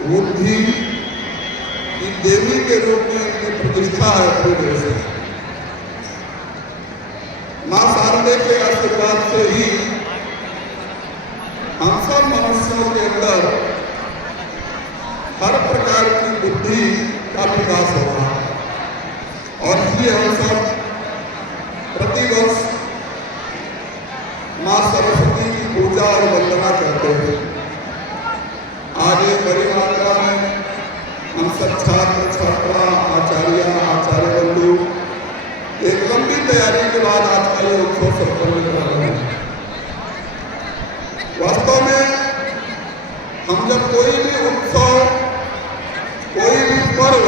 बुद्धि की देवी के रूप में इनकी प्रतिष्ठा है पूरे देश में। मां शारदे के आशीर्वाद से ही हम सब मनुष्यों के अंदर हर प्रकार की बुद्धि का विकास हो रहा है और इसलिए हम सब प्रतिवर्ष मां सरस्वती की पूजा और वंदना करते हैं। आज एक बड़ी मात्रा में हम सब छात्र छात्रा आचार्य आचार्य बंधु एक लंबी तैयारी के बाद आज का ये उत्सव संपन्न कर रहे हैं। वास्तव में हम जब कोई भी उत्सव कोई भी पर्व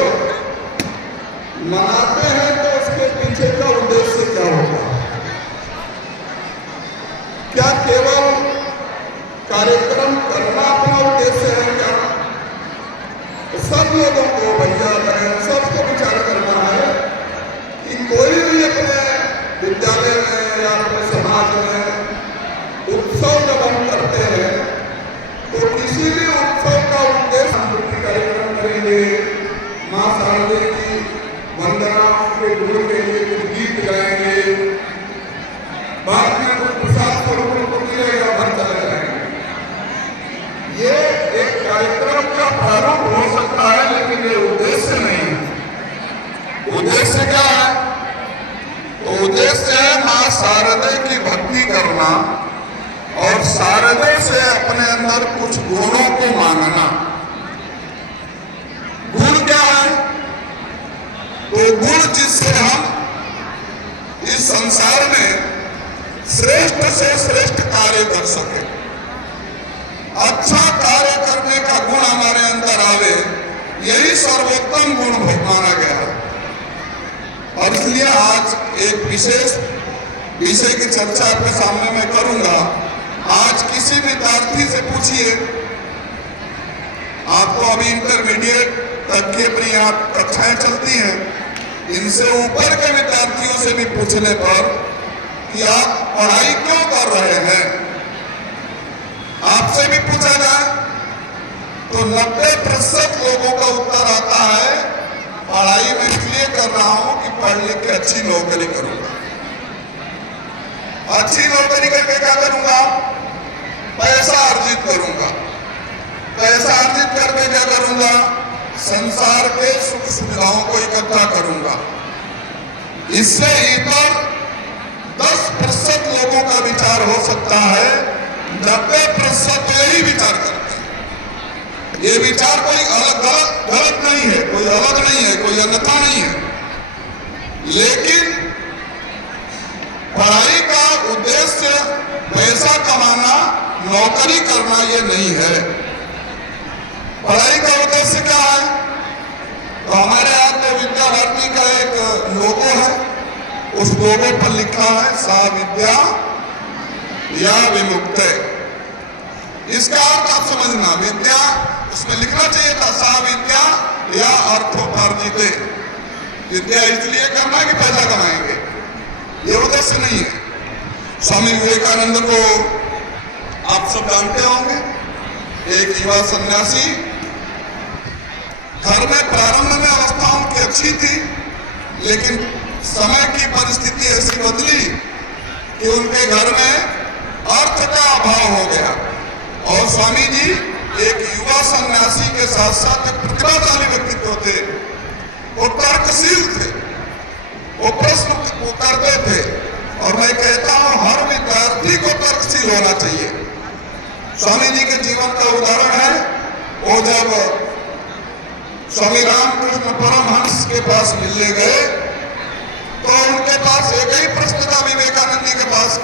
मनाते हैं तो उसके पीछे का उद्देश्य क्या होगा? क्या केवल कार्यक्रम करना अपना उद्देश्य है क्या? सब लोगों को भैया बहन सबको विचार करना है कि कोई भी अपने विद्यालय में या अपने समाज में उत्सव जब हम करते हैं तो किसी भी उत्सव का उद्देश्य सांस्कृतिक कार्यक्रम करेंगे, मां शारदे की वंदना के गुरु के लिए कुछ गीत गाएंगे, बाद में कुछ प्रसाद स्वरूप को मिलेगा, घर चले जाएंगे। ये एक कार्यक्रम का प्रारूप हो सकता है लेकिन ये उद्देश्य नहीं है। उद्देश्य क्या है? तो उद्देश्य है मां शारदे की भक्ति करना और शारदे से अपने अंदर कुछ गुणों को मांगना। गुण क्या है? तो गुण जिससे हम इस संसार में श्रेष्ठ से श्रेष्ठ कार्य कर सके, अच्छा कार्य करने का गुण हमारे अंदर आवे, यही सर्वोत्तम गुण माना गया है। और इसलिए आज एक विशेष विषय की चर्चा आपके सामने मैं करूंगा। आज किसी विद्यार्थी से पूछिए, आपको अभी इंटरमीडिएट तक की अपनी यहाँ कक्षाएं चलती हैं, इनसे ऊपर के विद्यार्थियों से भी पूछने पर कि आप पढ़ाई क्यों कर रहे हैं, आपसे भी पूछा जाए तो 90% लोगों का उत्तर आता है पढ़ाई मैं इसलिए कर रहा हूं कि पढ़ लिख के अच्छी नौकरी करूंगा। अच्छी नौकरी करके क्या करूंगा? पैसा अर्जित करूंगा। पैसा अर्जित करके क्या करूंगा? संसार के सुख सुविधाओं को इकट्ठा करूंगा। इससे इतर 10% लोगों का विचार हो सकता है, 90% यही विचार करते हैं। ये विचार कोई गलत नहीं है, कोई अलग नहीं है, कोई अन्यथा नहीं है, लेकिन पढ़ाई का उद्देश्य पैसा कमाना, नौकरी करना ये नहीं है। पढ़ाई का उद्देश्य क्या है? तो हमारे यहाँ पे विद्या भारती का एक लोगो है, उस लोगो पर लिखा है सा विद्या या विमुक्त। इसका अर्थ आप समझना, विद्या उसमें लिखना चाहिए था सा विद्या या अर्थोपार्जिते। विद्या इसलिए करना कि पैसा कमाएंगे, ये उद्देश्य नहीं है। स्वामी विवेकानंद को आप सब जानते होंगे, एक युवा सन्यासी, घर में प्रारंभ में अवस्था उनकी अच्छी थी, लेकिन समय की परिस्थिति ऐसी बदली कि उनके घर में अर्थ का अभाव हो गया और स्वामी जी एक युवा सन्यासी के साथ साथ एक प्रतिभाशाली व्यक्तित्व थे। वो तर्कशील थे, वो प्रश्न करते थे और मैं कहता हूं हर विद्यार्थी को तर्कशील होना चाहिए। स्वामी जी के जीवन का उदाहरण है, वो जब स्वामी रामकृष्ण परमहंस के पास मिलने गए तो उनके पास एक ही प्रश्न था विवेकानंद जी के पास।